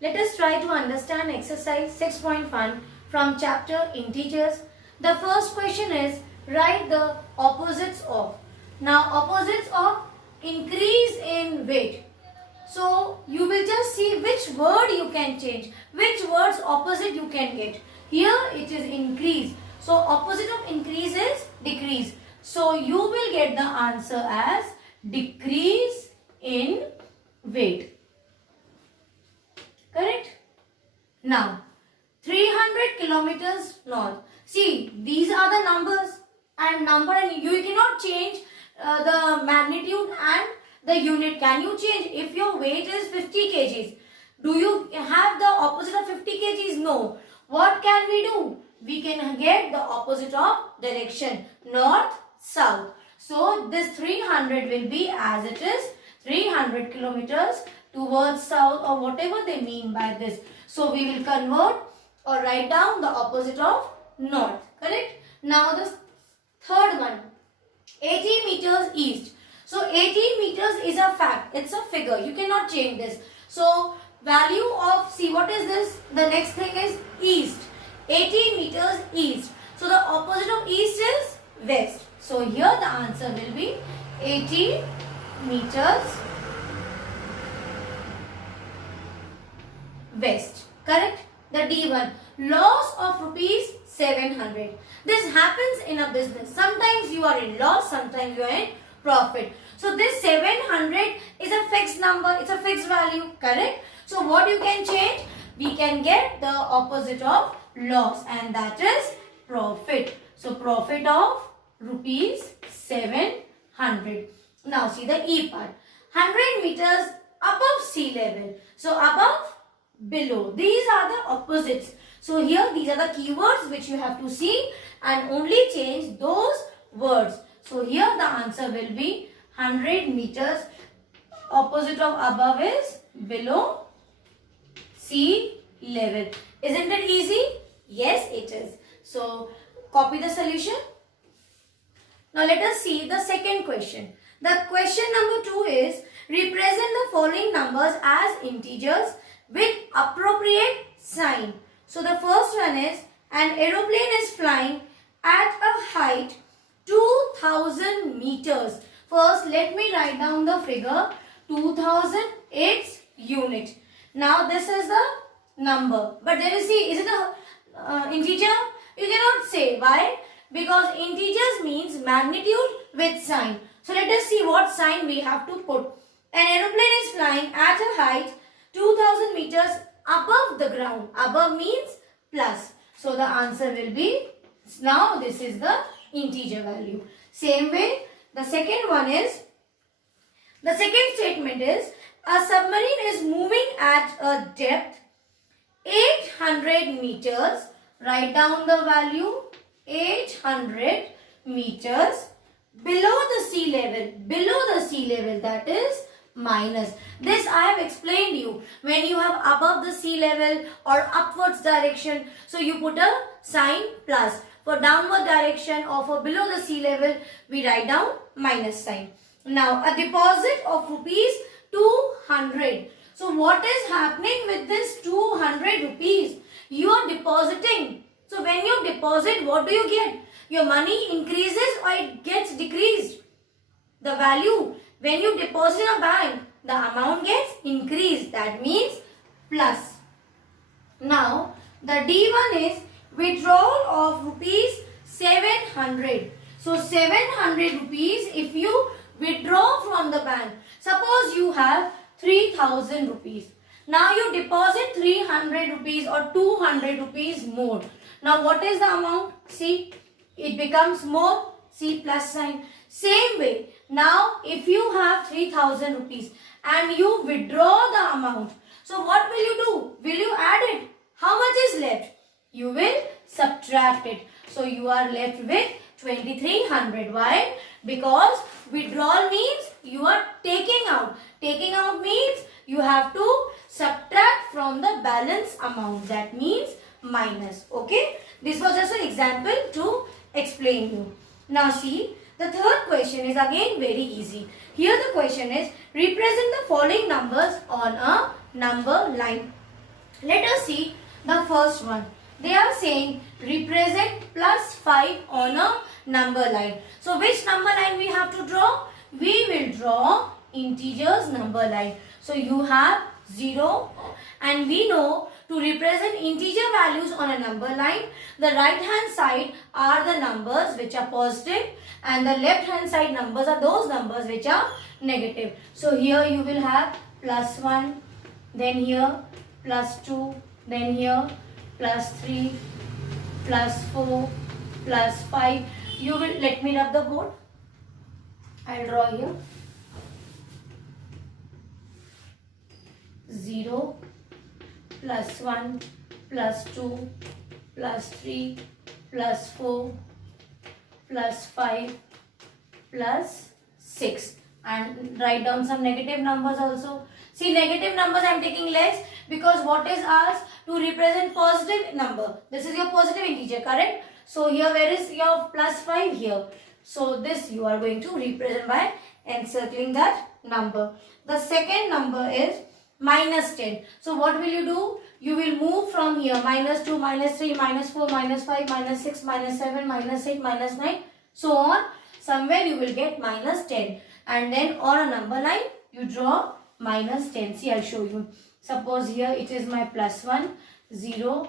Let us try to understand exercise 6.1 from chapter integers. The first question is write the opposites of. Now opposites of increase in weight. So you will just see which word you can change, which words opposite you can get. Here it is increase. So opposite of increase is decrease. So you will get the answer as decrease in weight. Correct? Now 300 kilometers north. See, these are the numbers and you cannot change the magnitude and the unit. Can you change? If your weight is 50 kgs, do you have the opposite of 50 kgs? No. What can we do? We can get the opposite of direction, north, south. So this 300 will be as it is, 300 kilometers towards south, or whatever they mean by this. So we will convert or write down the opposite of north. Correct? Now the third one, 80 meters east. So 80 meters is a fact. It's a figure. You cannot change this. So value of, see what is this? The next thing is east. 80 meters east. So the opposite of east is west. So here the answer will be 80 meters west. Correct? The D1. Loss of rupees 700. This happens in a business. Sometimes you are in loss, sometimes you are in profit. So this 700 is a fixed number. It's a fixed value. Correct? So what you can change? We can get the opposite of loss, and that is profit. So profit of rupees 700. Now see the E part. 100 meters above sea level. So above, below. These are the opposites. So here these are the keywords which you have to see and only change those words. So here the answer will be 100 meters. Opposite of above is below sea level. Isn't it easy? Yes, it is. So copy the solution. Now let us see the second question. The question number 2 is represent the following numbers as integers with appropriate sign. So the first one is an aeroplane is flying at a height 2000 meters. First let me write down the figure 2000, its unit. Now this is the number, but there is, see, is it a integer? You cannot say. Why? Because integers means magnitude with sign. So let us see what sign we have to put. An aeroplane is flying at a height 2000 meters above the ground. Above means plus. So the answer will be, now this is the integer value. Same way, the second one is, the second statement is, a submarine is moving at a depth 800 meters. Write down the value 800 meters below the sea level. Below the sea level, that is minus. This I have explained you. When you have above the sea level or upwards direction, so you put a sign plus. For downward direction or for below the sea level, we write down minus sign. Now a deposit of rupees 200. So what is happening with this 200 rupees? You are depositing. So when you deposit, what do you get? Your money increases or it gets decreased? The value. When you deposit in a bank, the amount gets increased. That means plus. Now the D1 is withdrawal of rupees 700. So 700 rupees if you withdraw from the bank. Suppose you have 3000 rupees. Now you deposit 300 rupees or 200 rupees more. Now what is the amount? See, it becomes more. See, plus sign. Same way, now if you have 3000 rupees and you withdraw the amount, so what will you do? Will you add it? How much is left? You will subtract it. So you are left with 2300. Why? Because withdrawal means you are taking out. Taking out means you have to subtract from the balance amount. That means minus. Okay? This was just an example to explain you. Now see, the third question is again very easy. Here the question is represent the following numbers on a number line. Let us see the first one. They are saying represent plus 5 on a number line. So which number line we have to draw? We will draw integers number line. So you have 0, and we know to represent integer values on a number line, the right hand side are the numbers which are positive and the left hand side numbers are those numbers which are negative. So here you will have plus 1, then here plus 2, then here plus 3, plus 4, plus 5. You will, let me rub the board. I'll draw here. 0, plus 1, plus 2, plus 3, plus 4, plus 5, plus 6. And write down some negative numbers also. See, negative numbers I am taking less because what is asked to represent positive number. This is your positive integer, correct? So here where is your plus 5 here? So this you are going to represent by encircling that number. The second number is minus 10. So what will you do? You will move from here minus 2, minus 3, minus 4, minus 5, minus 6, minus 7, minus 8, minus 9, so on. Somewhere you will get minus 10. And then on a number line, you draw minus 10. See, I'll show you. Suppose here it is my plus 1, 0,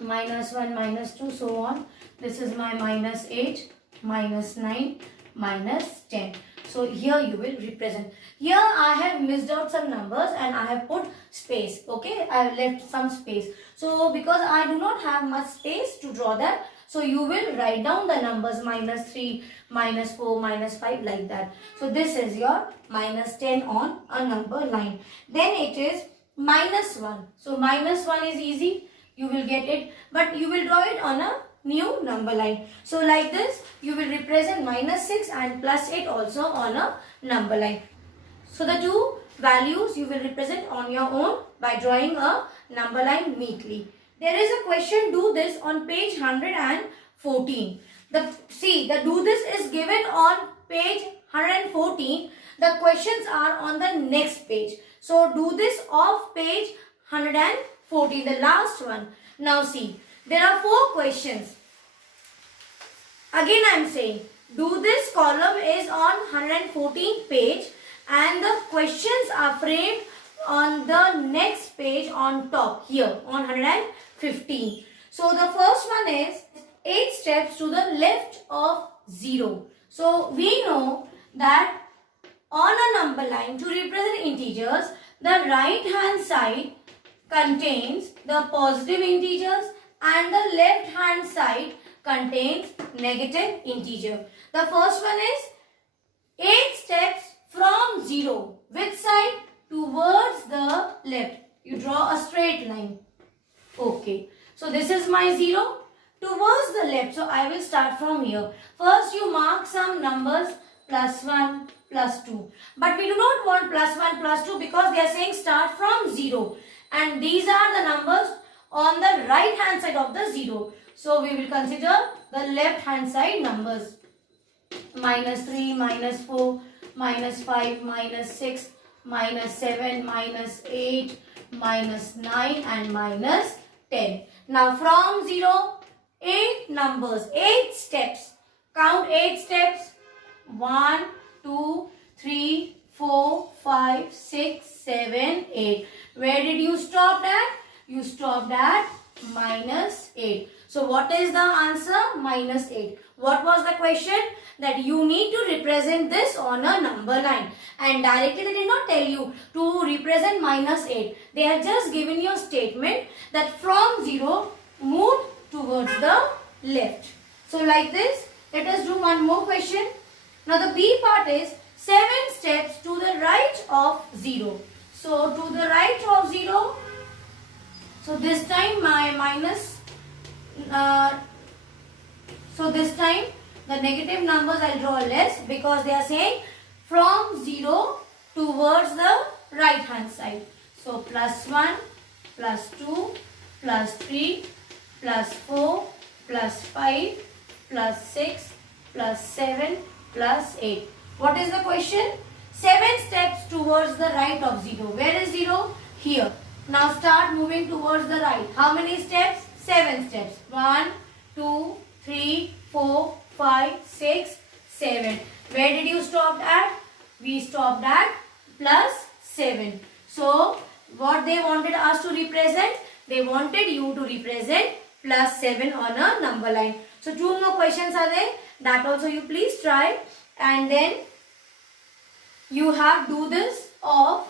minus 1, minus 2, so on. This is my minus 8, minus 9, minus 10. So here you will represent. Here I have missed out some numbers and I have put space. Okay, I have left some space. So because I do not have much space to draw that, so you will write down the numbers minus 3, minus 4, minus 5 like that. So this is your minus 10 on a number line. Then it is minus 1. So minus 1 is easy. You will get it. But you will draw it on a new number line. So like this, you will represent minus 6 and plus 8 also on a number line. So the two values you will represent on your own by drawing a number line neatly. There is a question, do this, on page 114. The do this is given on page 114. The questions are on the next page. So do this of page 114, the last one. Now see, there are 4 questions. Again I am saying, do this column is on 114th page and the questions are framed on the next page on top here on 115. So the first one is 8 steps to the left of 0. So we know that on a number line to represent integers, the right hand side contains the positive integers and the left hand side contains negative integer. The first one is 8 steps from 0. Which side? Towards the left. You draw a straight line. Okay. So this is my 0. Towards the left. So I will start from here. First you mark some numbers plus 1, plus 2. But we do not want plus 1, plus 2 because they are saying start from 0. And these are the numbers on the right hand side of the 0. So we will consider the left hand side numbers. Minus 3, minus 4, minus 5, minus 6, minus 7, minus 8, minus 9 and minus 10. Now from 0, 8 numbers, 8 steps. Count 8 steps. 1, 2, 3, 4, 5, 6, 7, 8. Where did you stop at? You stopped at minus 8. So what is the answer? Minus 8. What was the question? That you need to represent this on a number line. And directly they did not tell you to represent minus 8. They have just given you a statement that from 0 move towards the left. So like this, let us do one more question. Now the B part is 7 steps to the right of 0. So to the right of 0, so this time my minus, so this time the negative numbers I'll draw less because they are saying from 0 towards the right hand side. So plus 1, plus 2, plus 3, plus 4, plus 5, plus 6, plus 7, plus 8. What is the question? 7 steps towards the right of 0. Where is 0? Here. Now start moving towards the right. How many steps? 7 steps. 1, 2, 3, 4, 5, 6, 7. Where did you stop at? We stopped at plus 7. So what they wanted us to represent? They wanted you to represent plus 7 on a number line. So 2 more questions are there. That also you please try. And then you have do this of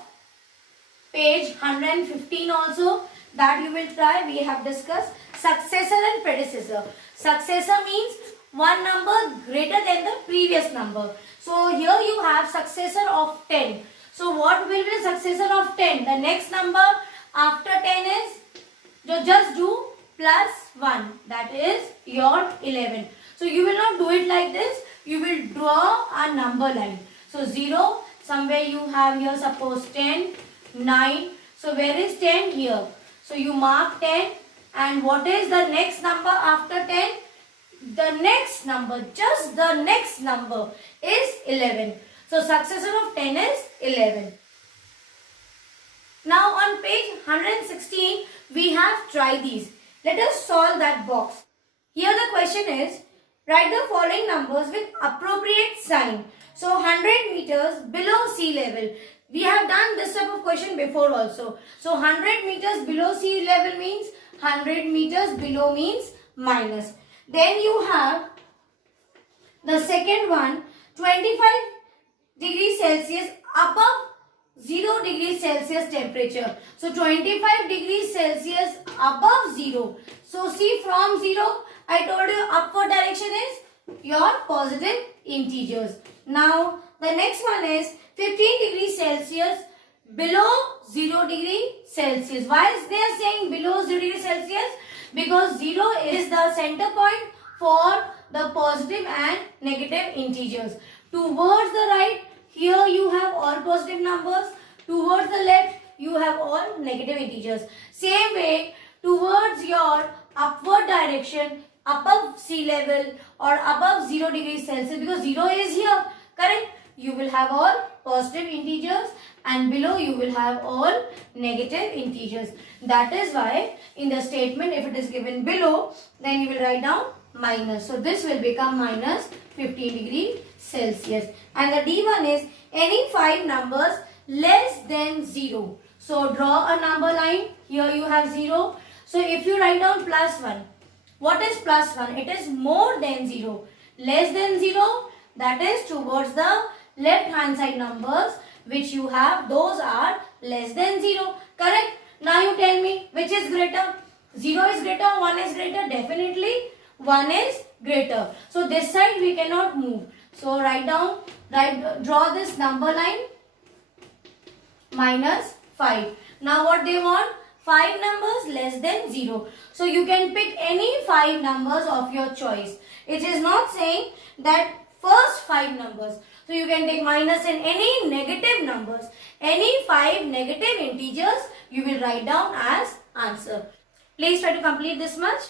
page 115 also. That you will try. We have discussed successor and predecessor. Successor means one number greater than the previous number. So here you have successor of 10. So what will be the successor of 10? The next number after 10 is, just do plus 1. That is your 11. So you will not do it like this. You will draw a number line. So 0, somewhere you have here suppose 10, 9. So where is 10? Here. So you mark 10. And what is the next number after 10? The next number, just the next number is 11. So successor of 10 is 11. Now on page 116, we have try these. Let us solve that box. Here the question is, write the following numbers with appropriate sign. So 100 meters below sea level. We have done this type of question before also. So 100 meters below sea level means 100 meters below means minus. Then you have the second one, 25 degrees Celsius above 0 degrees Celsius temperature. So 25 degrees Celsius above 0. So see from 0, I told you upward direction is your positive integers. Now the next one is 15 degrees Celsius below 0 degree Celsius. Why is they saying below 0 degree Celsius? Because 0 is the center point for the positive and negative integers. Towards the right, here you have all positive numbers. Towards the left, you have all negative integers. Same way, towards your upward direction, above sea level or above 0 degrees Celsius, because 0 is here, correct? You will have all positive integers and below you will have all negative integers. That is why in the statement, if it is given below, then you will write down minus. So this will become minus 15 degree Celsius. And the D1 is any 5 numbers less than 0. So draw a number line. Here you have 0. So if you write down plus 1, what is plus 1? It is more than 0. Less than 0, that is towards the left hand side numbers which you have, those are less than 0. Correct? Now you tell me which is greater. 0 is greater, 1 is greater. Definitely 1 is greater. So this side we cannot move. So draw this number line minus 5. Now what they want? 5 numbers less than 0. So you can pick any 5 numbers of your choice. It is not saying that first 5 numbers. So you can take minus in any negative numbers. Any 5 negative integers you will write down as answer. Please try to complete this much.